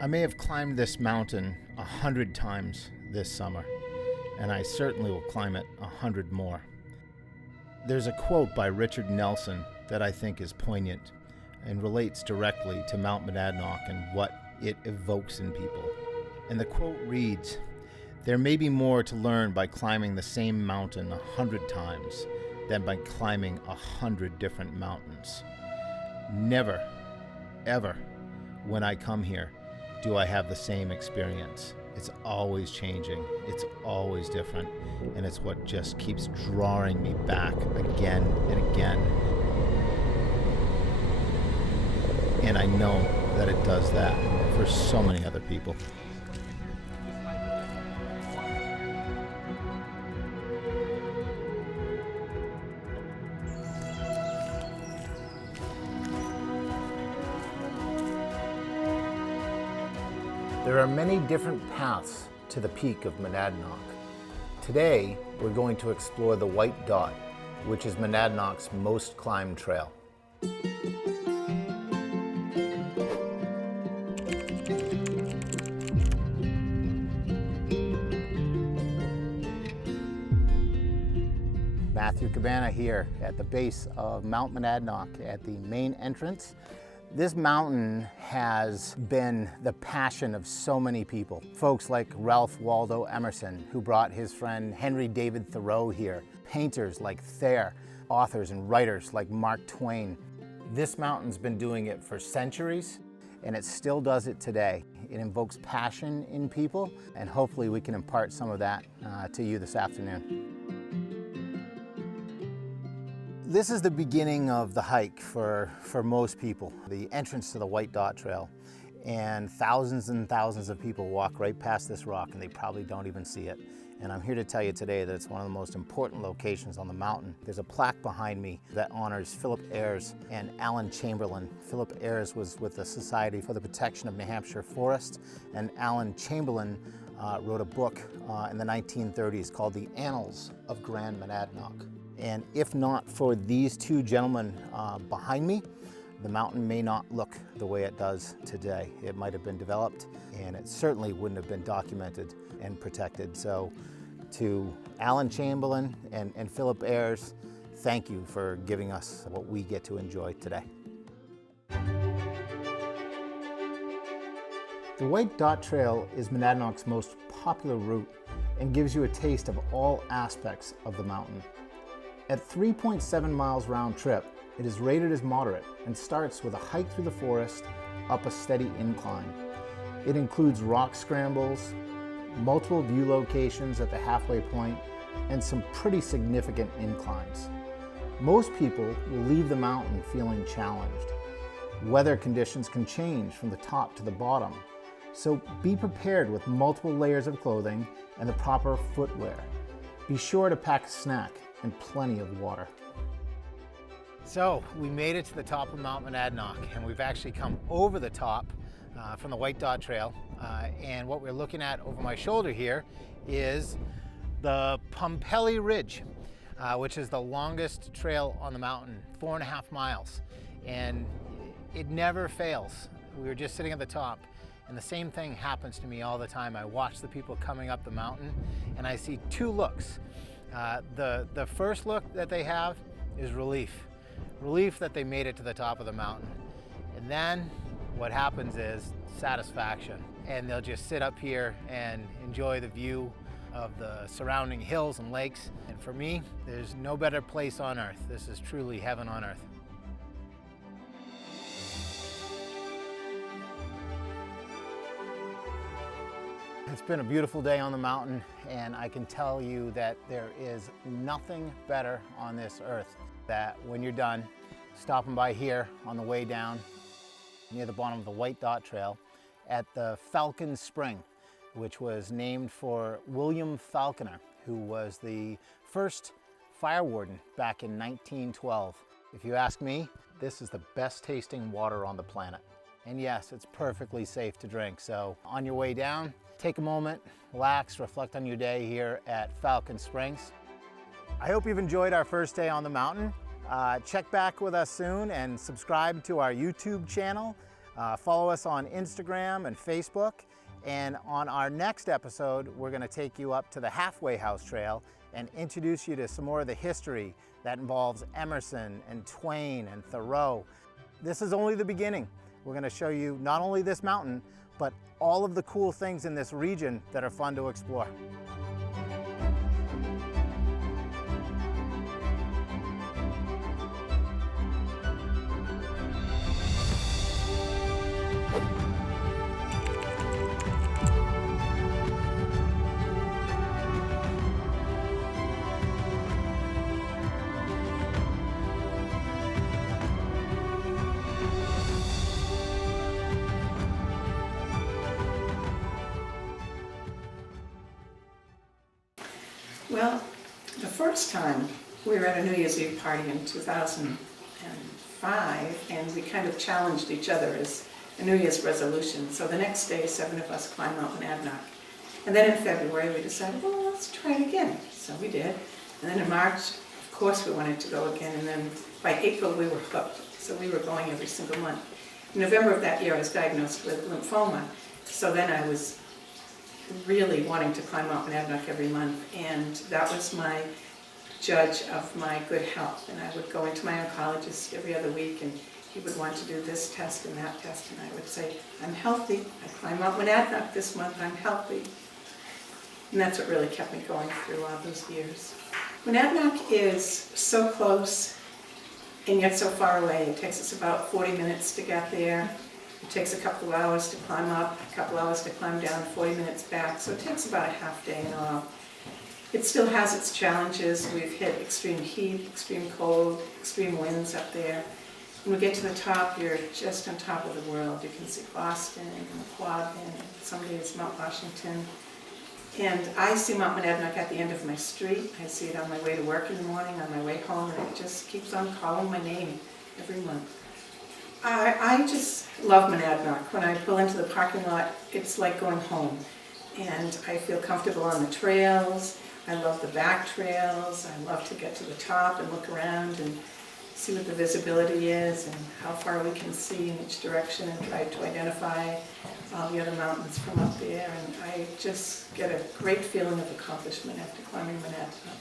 I may have climbed this mountain 100 times this summer, and I certainly will climb it 100 more. There's a quote by Richard Nelson that I think is poignant and relates directly to Mount Monadnock and what it evokes in people. And the quote reads, "There may be more to learn by climbing the same mountain 100 times than by climbing 100 different mountains. Never, ever, when I come here, do I have the same experience. It's always changing, it's always different, and it's what just keeps drawing me back again and again. And I know that it does that for so many other people." There are many different paths to the peak of Monadnock. Today, we're going to explore the White Dot, which is Monadnock's most climbed trail. Matthew Cabana here at the base of Mount Monadnock at the main entrance. This mountain has been the passion of so many people. Folks like Ralph Waldo Emerson, who brought his friend Henry David Thoreau here, painters like Thayer, authors and writers like Mark Twain. This mountain's been doing it for centuries, and it still does it today. It invokes passion in people, and hopefully we can impart some of that to you this afternoon. This is the beginning of the hike for most people, the entrance to the White Dot Trail. And thousands of people walk right past this rock and they probably don't even see it. And I'm here to tell you today that it's one of the most important locations on the mountain. There's a plaque behind me that honors Philip Ayres and Alan Chamberlain. Philip Ayres was with the Society for the Protection of New Hampshire Forest, and Alan Chamberlain wrote a book in the 1930s called The Annals of Grand Monadnock. And if not for these two gentlemen behind me, the mountain may not look the way it does today. It might have been developed, and it certainly wouldn't have been documented and protected. So to Alan Chamberlain and Philip Ayres, thank you for giving us what we get to enjoy today. The White Dot Trail is Monadnock's most popular route and gives you a taste of all aspects of the mountain. At 3.7 miles round trip, it is rated as moderate and starts with a hike through the forest up a steady incline. It includes rock scrambles, multiple view locations at the halfway point, and some pretty significant inclines. Most people will leave the mountain feeling challenged. Weather conditions can change from the top to the bottom, so be prepared with multiple layers of clothing and the proper footwear. Be sure to pack a snack and plenty of water. So we made it to the top of Mount Monadnock, and we've actually come over the top from the White Dot Trail. And what we're looking at over my shoulder here is the Pumpelly Ridge, which is the longest trail on the mountain, 4.5 miles. And it never fails. We were just sitting at the top, and the same thing happens to me all the time. I watch the people coming up the mountain, and I see two looks. The first look that they have is relief. Relief that they made it to the top of the mountain. And then what happens is satisfaction. And they'll just sit up here and enjoy the view of the surrounding hills and lakes. And for me, there's no better place on earth. This is truly heaven on earth. It's been a beautiful day on the mountain, and I can tell you that there is nothing better on this earth that when you're done, stopping by here on the way down near the bottom of the White Dot Trail at the Falcon Spring, which was named for William Falconer, who was the first fire warden back in 1912. If you ask me, this is the best tasting water on the planet. And yes, it's perfectly safe to drink. So on your way down, take a moment, relax, reflect on your day here at Falcon Springs. I hope you've enjoyed our first day on the mountain. Check back with us soon and subscribe to our YouTube channel. Follow us on Instagram and Facebook. And on our next episode, we're going to take you up to the Halfway House Trail and introduce you to some more of the history that involves Emerson and Twain and Thoreau. This is only the beginning. We're going to show you not only this mountain, but all of the cool things in this region that are fun to explore. Well, the first time we were at a New Year's Eve party in 2005, and we kind of challenged each other as a New Year's resolution. So the next day, 7 of us climbed Mount Monadnock. And then in February, we decided, well, let's try it again. So we did. And then in March, of course, we wanted to go again. And then by April, we were hooked. So we were going every single month. In November of that year, I was diagnosed with lymphoma. So then I was really wanting to climb Mount Monadnock every month, and that was my judge of my good health. And I would go into my oncologist every other week, and he would want to do this test and that test, and I would say, I'm healthy. I climbed Mount Monadnock this month, I'm healthy. And that's what really kept me going through all those years. Monadnock is so close and yet so far away. It takes us about 40 minutes to get there. It takes a couple of hours to climb up, a couple hours to climb down, 40 minutes back, so it takes about a half day in all. It still has its challenges. We've hit extreme heat, extreme cold, extreme winds up there. When we get to the top, you're just on top of the world. You can see Boston and Quabbin, and some days Mount Washington. And I see Mount Monadnock at the end of my street. I see it on my way to work in the morning, on my way home, and it just keeps on calling my name every month. I just love Monadnock. When I pull into the parking lot, it's like going home. And I feel comfortable on the trails. I love the back trails. I love to get to the top and look around and see what the visibility is and how far we can see in each direction and try to identify all the other mountains from up there. And I just get a great feeling of accomplishment after climbing Monadnock.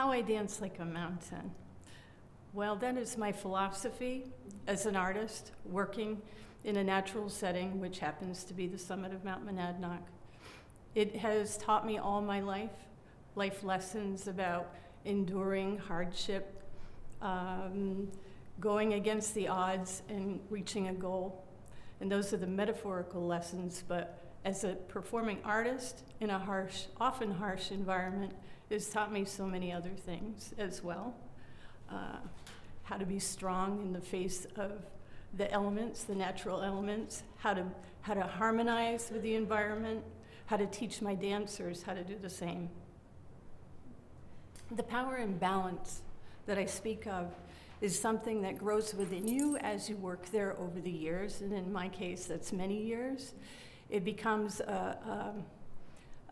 How I dance like a mountain. Well, that is my philosophy as an artist working in a natural setting, which happens to be the summit of Mount Monadnock. It has taught me all my life lessons about enduring hardship, going against the odds and reaching a goal. And those are the metaphorical lessons, but as a performing artist in a harsh, often harsh environment, it's taught me so many other things as well. How to be strong in the face of the elements, the natural elements, how to harmonize with the environment, how to teach my dancers how to do the same. The power and balance that I speak of is something that grows within you as you work there over the years, and in my case, that's many years. It becomes a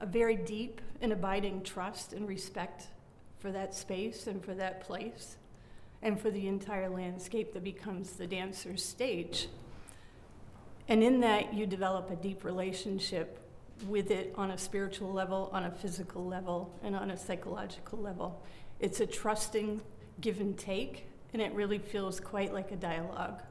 very deep and abiding trust and respect for that space and for that place and for the entire landscape that becomes the dancer's stage. And in that, you develop a deep relationship with it on a spiritual level, on a physical level, and on a psychological level. It's a trusting give and take, and it really feels quite like a dialogue.